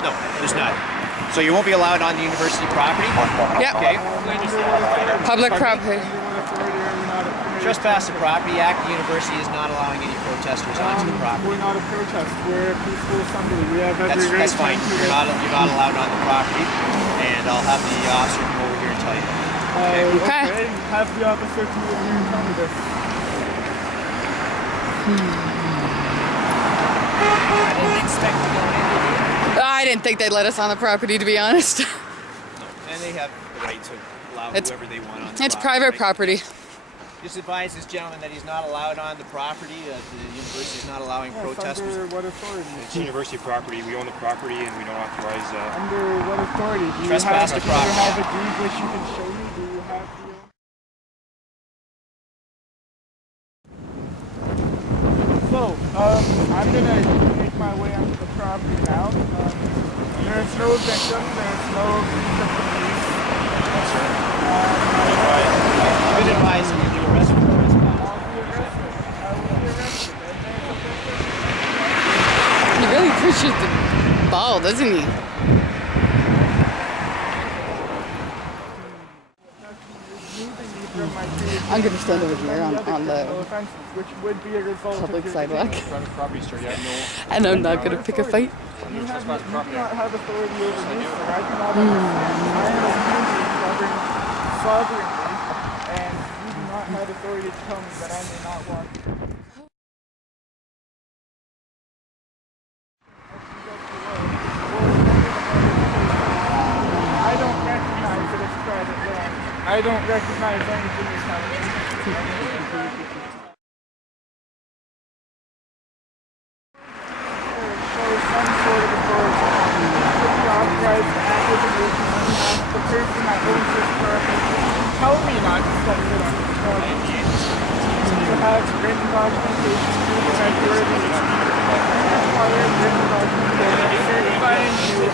No, there's not. So you won't be allowed on the university property? Yep. Okay. Public property. Trespass the Property Act, the university is not allowing any protesters onto the property. We're not a protest, we're a peaceful assembly. We have every right That's fine. You're not allowed on the property, and I'll have the officer come over here and tell you. Okay. Have the officer come over here and tell me this. I didn't expect to go in. I didn't think they'd let us on the property, to be honest. And they have the right to allow whoever they want on the property. It's private property. Just advise this gentleman that he's not allowed on the property. The university is not allowing protesters. Under what authority? It's university property. We own the property and we don't authorize... Under what authority? Do you Trespass have, the property. Do you have a deed which you can show me? Do you have the... So, I'm going to make my way onto the property now. There's no victim. There's no breach of the peace. Good advice if you do arrest for trespass. He really pushes the ball, doesn't he? I'm going to stand over here on the public sidewalk. And I'm not going to pick a fight. You do not have authority over me, sir. I do not understand. I am a community sovereignly, and you do not have authority to tell me that I may not walk. I don't recognize that it's private land. I don't recognize anything as happening. The person that owns this property, tell me not to set foot on this property. You have written documentation proving that you are the required written documentation certifying you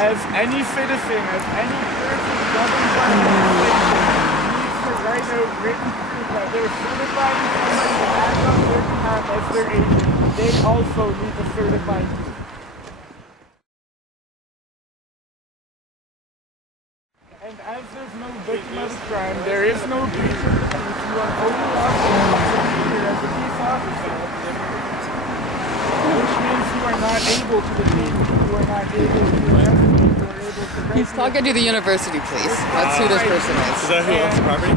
as any citizen, as any person governed by legislation needs to write out written proof that they're certifying somebody to act on their behalf as their agent. They also need to certify you. And as there's no victim of the crime, there is no breach of the peace. You are only authorized here as a peace officer, which means you are not able to detain me. You are not able to arrest me. You are able to... He's talking to the university, please. That's who this person is. Is that who owns the property?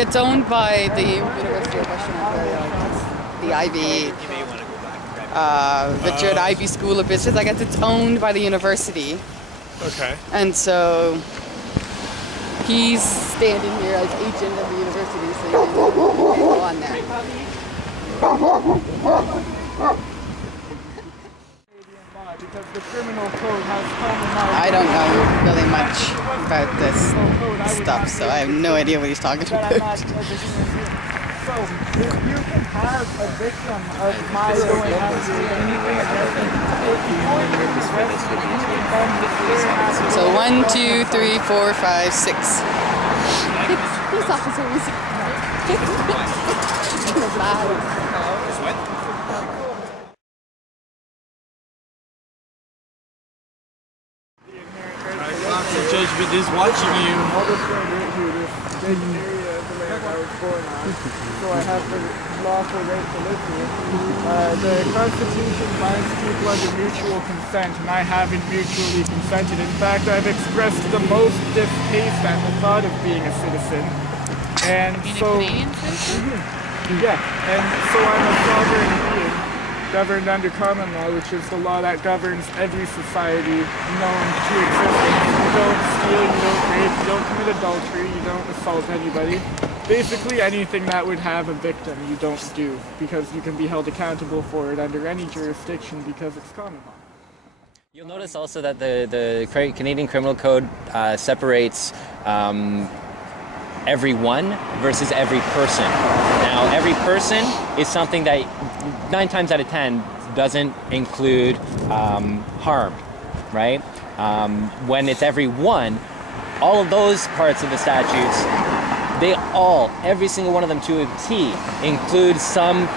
It's owned by the University of Western Ontario, the Ivey, the Ivey School of Business. I guess it's owned by the university. Okay. And so he's standing here as agent of the university, so you can go on there. Because the criminal code has common law. I don't know really much about this stuff, so I have no idea what he's talking about. So, if you can have a victim of my going after anything So 1, 2, 3, 4, 5, 6. Police officers. Judgment is watching you. So I have the lawful right to live here. The Constitution binds people under mutual consent, and I haven't mutually consented. In fact, I've expressed the most distaste at the thought of being a citizen. And so, yeah, and so I'm a sovereign being, governed under common law, which is the law that governs every society known to existence. You don't steal, you don't rape, you don't commit adultery, you don't assault anybody. Basically anything that would have a victim you don't do, because you can be held accountable for it under any jurisdiction because it's common law. You'll notice also that the Canadian Criminal Code separates everyone versus every person. Now, every person is something that 9 times out of 10 doesn't include harm, right? When it's everyone, all of those parts of the statutes, every single one of them to a T, include some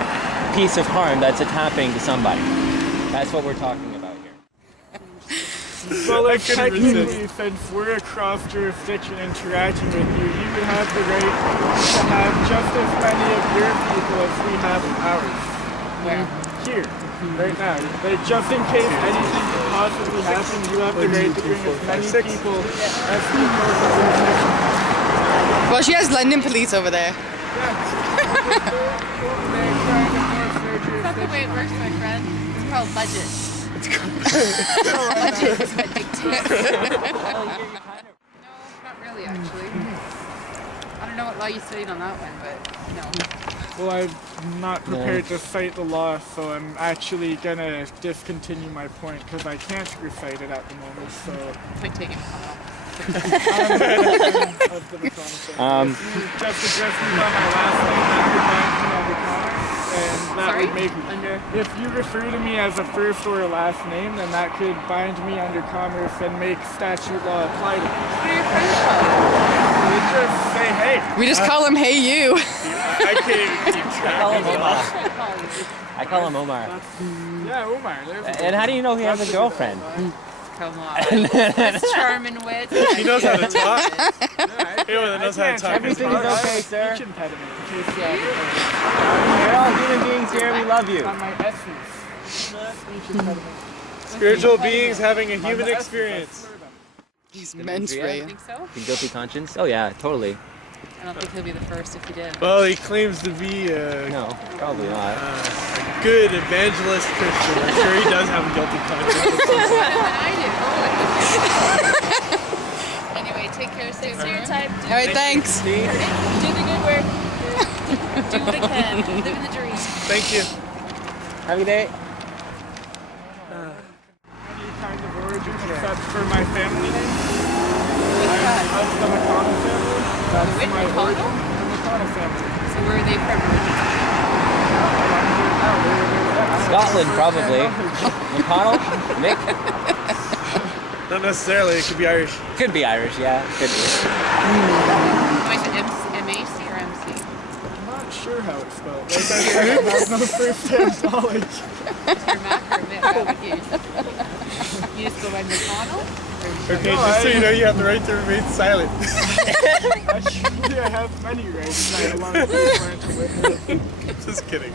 piece of harm that's happening to somebody. That's what we're talking about here. Well, if technically, since we're across jurisdiction interacting with you, you would have the right to have just as many of your people as we have of ours. Now, here, right now. Like, just in case anything could possibly happen, you have the right to bring as many people as you can. Well, she has London police over there. That's the way it works, my friend. It's called budget. Budget is addictive. No, not really, actually. I don't know what law you studied on that one, but no. Well, I'm not prepared to cite the law, so I'm actually gonna discontinue my point because I can't recite it at the moment. So Might take it off. just address me by my last name, that would bind me under commerce, and that Sorry? would make if you refer to me as a first or a last name, then that could bind me under commerce and make statute law apply to me. What are your friends called? You just say, hey. We just call him Hey You. I can't even keep track. I call him Omar. Yeah, Omar. And how do you know he has a girlfriend? Come on. That's charming wit. He knows how to talk. Anyone that knows how to talk. Everything is okay, sir. Speech impediment, in case We're all human beings here. We love you. on my essence. Speech impediment. Spiritual beings having a human experience. He's men's You Ray. think so? Guilty conscience? Oh yeah, totally. I don't think he'll be the first if he did. Well, he claims to be a No, probably not. good evangelist Christian. I'm sure he does have a guilty conscience. I do. Anyway, take care. Stay your time. All right, thanks. Do the good work. Do what I can. Live in the dream. Thank you. Have a good day. Any kind of origin except for my family name. I'm the McConnell family. That's Which my McConnell? origin. The McConnell family. So where are they from originally? Scotland, probably. McConnell? Mick? Not necessarily. It could be Irish. Could be Irish, yeah. Could be. Am I said MAC or MC? I'm not sure how it's spelled. Like I said, I have no first-hand knowledge. Your Mac or Mick? I'm confused. You just go by McConnell? Okay, just so you know, you have the right to remain silent. Actually, I have many rights. I have a lot of people to witness. Just kidding.